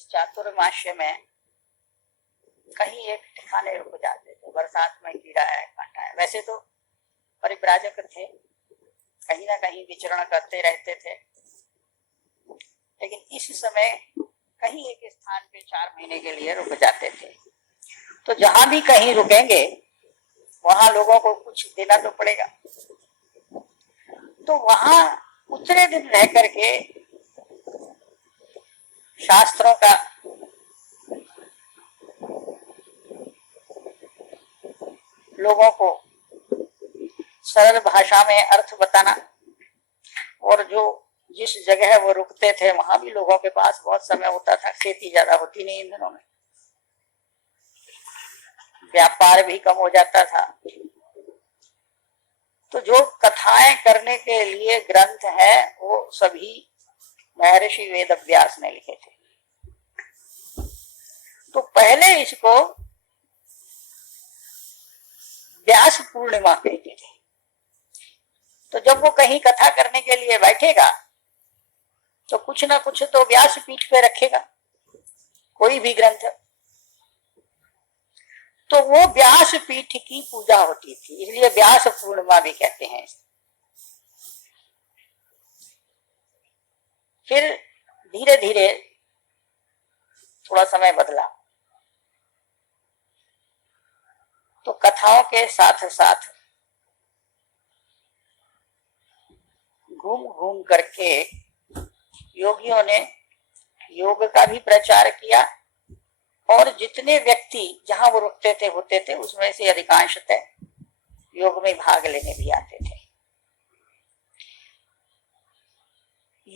इस चातुर्मास्य में कहीं एक ठिकाने रुक जाते थे। बरसात में कीड़ा है, कांटा है, वैसे तो परिव्राजक थे, कहीं ना कहीं विचरण करते रहते थे, लेकिन इस समय कहीं एक स्थान पे 4 महीने के लिए रुक जाते थे। तो जहां भी कहीं रुकेंगे वहां लोगों को कुछ देना तो पड़ेगा। तो वहां उतने दिन रह करके शास्त्रों का लोगों को सरल भाषा में अर्थ बताना, और जो जिस जगह वो रुकते थे वहां भी लोगों के पास बहुत समय होता था, खेती ज्यादा होती नहीं इन दिनों में, व्यापार भी कम हो जाता था। तो जो कथाएं करने के लिए ग्रंथ है वो सभी महर्षि वेदव्यास ने लिखे थे। तो पहले इसको व्यास पूर्णिमा कहते थे। तो जब वो कहीं कथा करने के लिए बैठेगा तो कुछ ना कुछ तो व्यास पीठ पे रखेगा, कोई भी ग्रंथ। तो वो व्यास पीठ की पूजा होती थी, इसलिए व्यास पूर्णिमा भी कहते हैं। फिर धीरे धीरे थोड़ा समय बदला, तो कथाओं के साथ साथ घूम घूम करके योगियों ने योग का भी प्रचार किया, और जितने व्यक्ति जहां वो रुकते थे होते थे उसमें से अधिकांशतः योग में भाग लेने भी आते थे।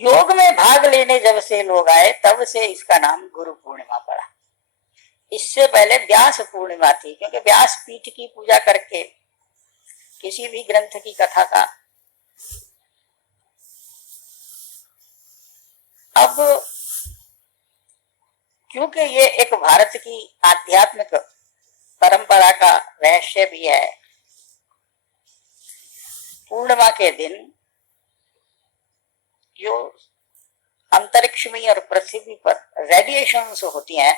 योग में भाग लेने जब से लोग आए तब से इसका नाम गुरु पूर्णिमा पड़ा। इससे पहले व्यास पूर्णिमा थी, क्योंकि व्यास पीठ की पूजा करके किसी भी ग्रंथ की कथा का अब, क्योंकि ये एक भारत की आध्यात्मिक परंपरा का रहस्य भी है, पूर्णिमा के दिन जो अंतरिक्ष में और पृथ्वी पर रेडिएशंस होती हैं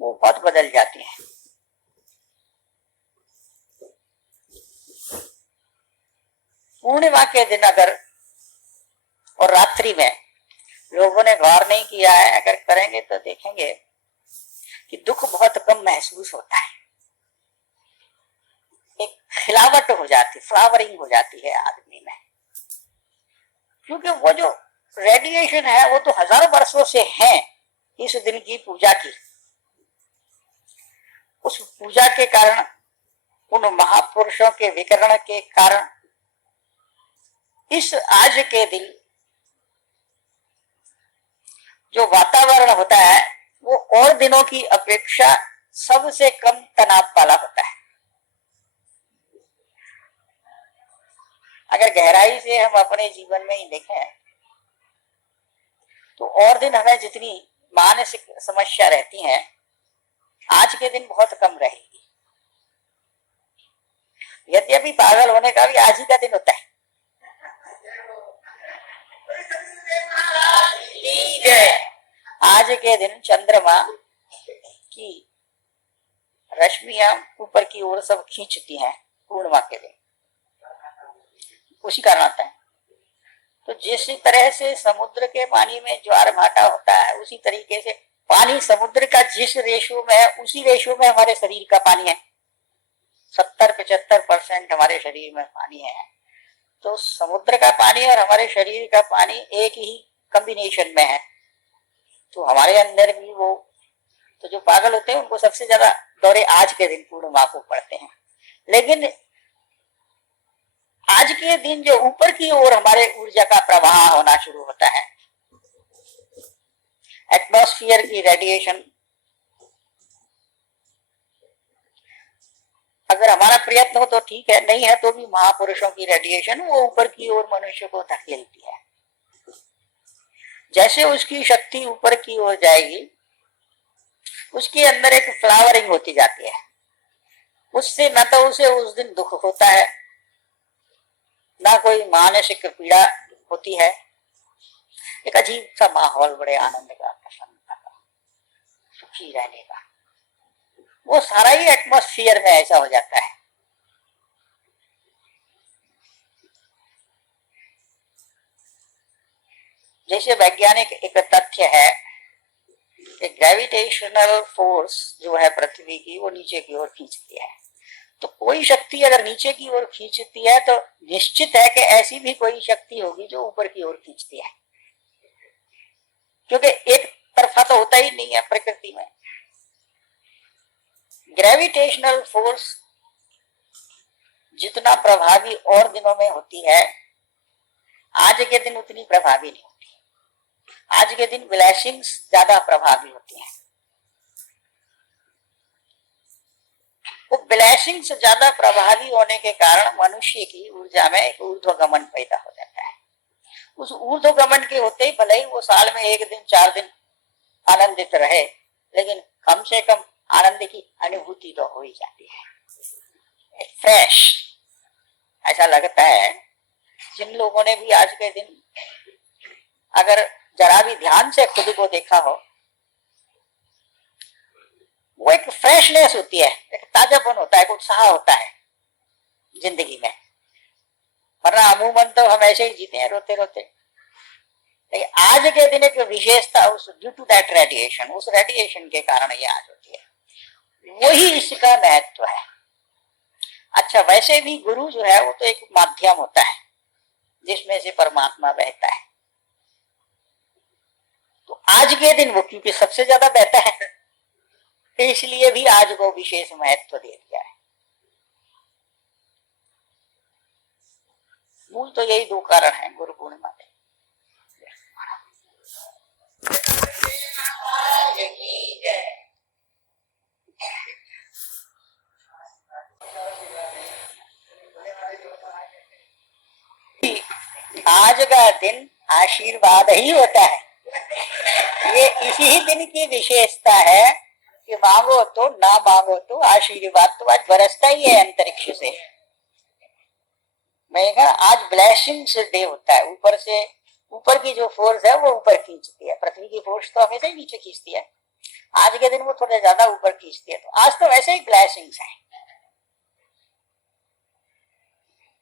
वो बहुत बदल जाती हैं। पूर्णिमा के दिन अगर और रात्रि में लोगों ने गौर नहीं किया है, अगर करेंगे तो देखेंगे कि दुख बहुत कम महसूस होता है, एक खिलावट हो जाती, फ्लावरिंग हो जाती है आदमी में, क्योंकि वो जो रेडिएशन है वो तो हजारों वर्षों से है इस दिन की पूजा की। उस पूजा के कारण, उन महापुरुषों के विकिरण के कारण इस आज के दिन जो वातावरण होता है वो और दिनों की अपेक्षा सबसे कम तनाव वाला होता है। अगर गहराई से हम अपने जीवन में ही देखें तो और दिन हमें जितनी मानसिक समस्या रहती हैं आज के दिन बहुत कम रहेगी। यद्यपि पागल होने का भी आज ही का दिन होता है। आज के दिन चंद्रमा की रश्मियां ऊपर की ओर सब खींचती हैं पूर्णिमा के दिन, उसी कारण आता है। तो जिस तरह से समुद्र के पानी में ज्वार भाटा होता है उसी तरीके से पानी समुद्र का जिस रेशो में है उसी रेशो में हमारे शरीर का पानी है। 70-75% हमारे शरीर में पानी है। तो समुद्र का पानी और हमारे शरीर का पानी एक ही कॉम्बिनेशन में है। तो हमारे अंदर भी वो, तो जो पागल होते हैं उनको सबसे ज्यादा दौरे आज के दिन पूर्णिमा को पड़ते हैं। लेकिन आज के दिन जो ऊपर की ओर हमारे ऊर्जा का प्रवाह होना शुरू होता है, एटमॉस्फेयर की रेडिएशन, अगर हमारा प्रयत्न हो तो ठीक है, नहीं है तो भी महापुरुषों की रेडिएशन वो ऊपर की ओर मनुष्य को धकेलती है। जैसे उसकी शक्ति ऊपर की ओर जाएगी उसके अंदर एक फ्लावरिंग होती जाती है, उससे न तो उसे उस दिन दुख होता है ना कोई मानसिक पीड़ा होती है, एक अजीब सा माहौल बड़े आनंद का, प्रसन्नता का। सुखी रहने का, वो सारा ही एटमॉस्फेयर में ऐसा हो जाता है। जैसे वैज्ञानिक एक तथ्य है कि ग्रेविटेशनल फोर्स जो है पृथ्वी की, वो नीचे की ओर खींचती है। तो कोई शक्ति अगर नीचे की ओर खींचती है तो निश्चित है कि ऐसी भी कोई शक्ति होगी जो ऊपर की ओर खींचती है, क्योंकि एक तरफा तो होता ही नहीं है प्रकृति में। ग्रेविटेशनल फोर्स जितना प्रभावी और दिनों में होती है, आज के दिन उतनी प्रभावी नहीं होती। आज के दिन ब्लेसिंग्स ज्यादा प्रभावी होती हैं। वो ब्लेसिंग्स ज्यादा प्रभावी होने के कारण मनुष्य की ऊर्जा में एक ऊर्ध्वगमन पैदा हो जाता है। उस ऊर्ध्वगमन के होते ही भले ही वो साल में 1 दिन 4 दिन आनंदित रहे, लेकिन कम से कम आनंद की अनुभूति तो हो ही जाती है। फ्रेश ऐसा लगता है। जिन लोगों ने भी आज के दिन अगर जरा भी ध्यान से खुद को देखा हो, वो एक फ्रेशनेस होती है, एक ताजापन होता है, एक उत्साह होता है जिंदगी में। वरना अमूमन तो हम ऐसे ही जीते हैं रोते रोते। लेकिन आज के दिन एक विशेषता उस ड्यू टू दैट रेडिएशन, उस रेडिएशन के कारण ये आज होती है। वही इसका महत्व है। अच्छा, वैसे भी गुरु जो है वो तो एक माध्यम होता है जिसमें से परमात्मा बहता है। तो आज के दिन वो क्योंकि सबसे ज्यादा बहता है, तो इसलिए भी आज को विशेष महत्व दे दिया है। मूल तो यही 2 कारण है गुरु पूर्णिमा के। आज का दिन आशीर्वाद ही होता है। ये इसी ही दिन की विशेषता है कि मांगो तो ना मांगो तो आशीर्वाद तो आज बरसता ही है अंतरिक्ष से। मैं कहा आज ब्लेसिंग्स डे होता है। ऊपर से, ऊपर की जो फोर्स है वो ऊपर खींचती है। पृथ्वी की फोर्स तो हमेशा ही नीचे खींचती है, आज के दिन वो थोड़ा ज्यादा ऊपर खींचती है। तो आज तो वैसे ही ब्लेसिंग्स है।